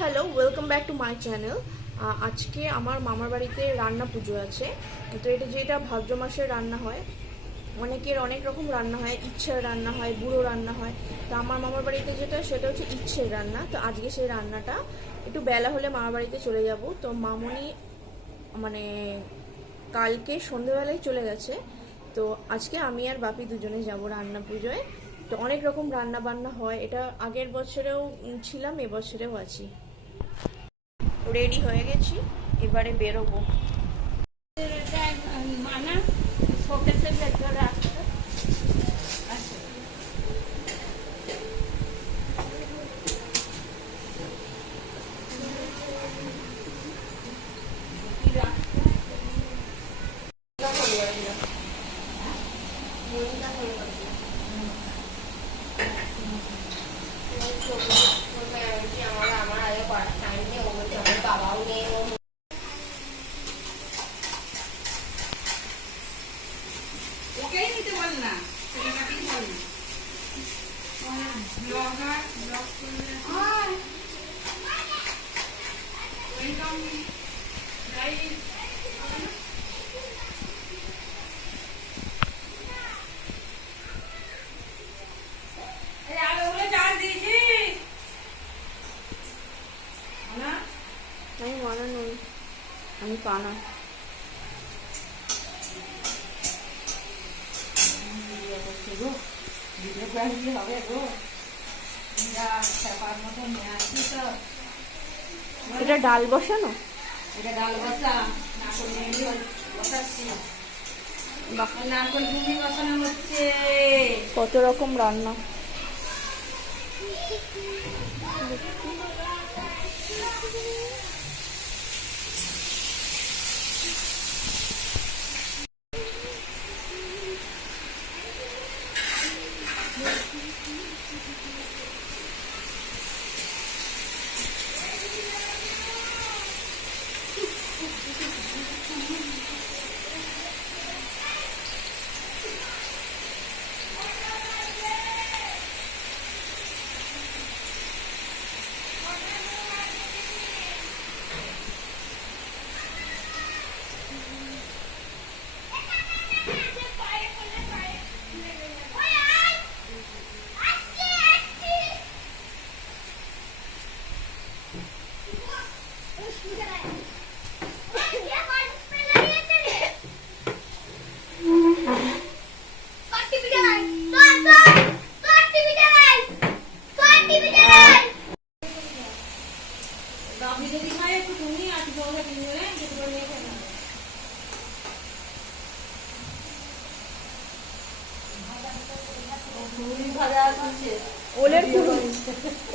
Hello, welcome back to my channel. আজকে আমার মামার বাড়িতে রান্না পুজো আছে। তো এটা যেটা ভাদ্র মাসের রান্না হয়, অনেকের অনেক রকম রান্না হয়, ইচ্ছের রান্না হয়, বুড়ো রান্না হয়। তো আমার মামার বাড়িতে যেটা সেটা হচ্ছে ইচ্ছের রান্না। তো আজকে সেই রান্নাটা একটু বেলা হলে মামার বাড়িতে চলে যাব। তো মামনি মানে কালকে সন্ধেবেলায় চলে গেছে। তো আজকে আমি আর বাপি দুজনে যাব রান্না পুজোয়। তো অনেক রকম রান্না বান্না হয়, এটা আগের বছরেও ছিলাম, এবছরেও আছি। রেডি হয়ে গেছি, এবারে বেরোবো। মানা শোকেসের ভেতরে আছে। ওকেই নিতে বল না, সেটাকেই বল না। ব্লগার ব্লগ করলে ওয়েলকাম গাইস। এই আলো গুলো চার্জ দিয়েছিস না? আমি মানা নই, আমি পানা। এটা ডাল বসানো, এটা ডাল বসা, নারকল মেহেন্দি বসাচ্ছি, নারকল ভুমি বসানো হচ্ছে। কত রকম রান্না।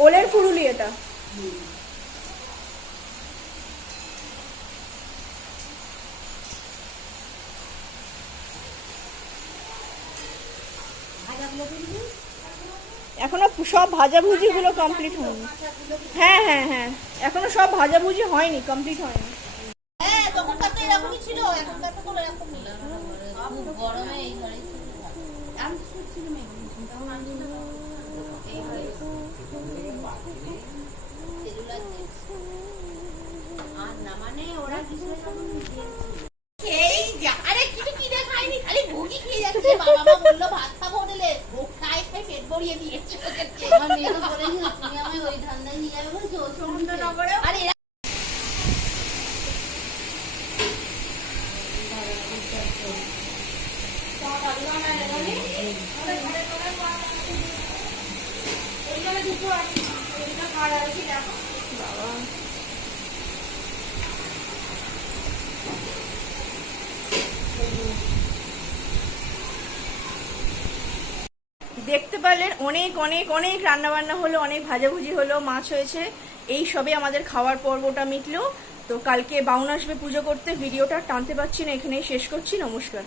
ওলের ফুরুলি এটা। এখনো সব ভাজাভুজি গুলো কমপ্লিট হয়নি। হ্যাঁ হ্যাঁ হ্যাঁ, এখনো সব ভাজাভুজি হয়নি, কমপ্লিট হয়নি। হ্যাঁ, তখনকার তো এরকমই ছিল, এখনকার তো এরকম নেই। খুব গরমে এই ঘরে আমি শুচ্ছিলাম, তখন আমি এই ঘরে সেলুলার আর না, মানে ওরা কিছু খেয়েই যা। আরে কিছু কিনে খাইনি, খালি ভুগি খেয়ে যাচ্ছে। বাবা বললো ভাত খাবো, হোটেলে ভোগ খাই খাই পেট ভরিয়ে দিয়েছে। আমার মেয়ে তো বলেছিল তুমি আমায় ওই ধান্দায় নিয়ে যাবে বলছো, সমুদ্রনগরে। আরে দেখতে পারলেন অনেক অনেক অনেক রান্না বান্না হলো, অনেক ভাজাভুজি হলো, মাছ হয়েছে। এই সবে আমাদের খাওয়ার পর্বটা মিটলো। তো কালকে বাউন আসবে পুজো করতে। ভিডিওটা টানতে পারছি না, এখানেই শেষ করছি। নমস্কার।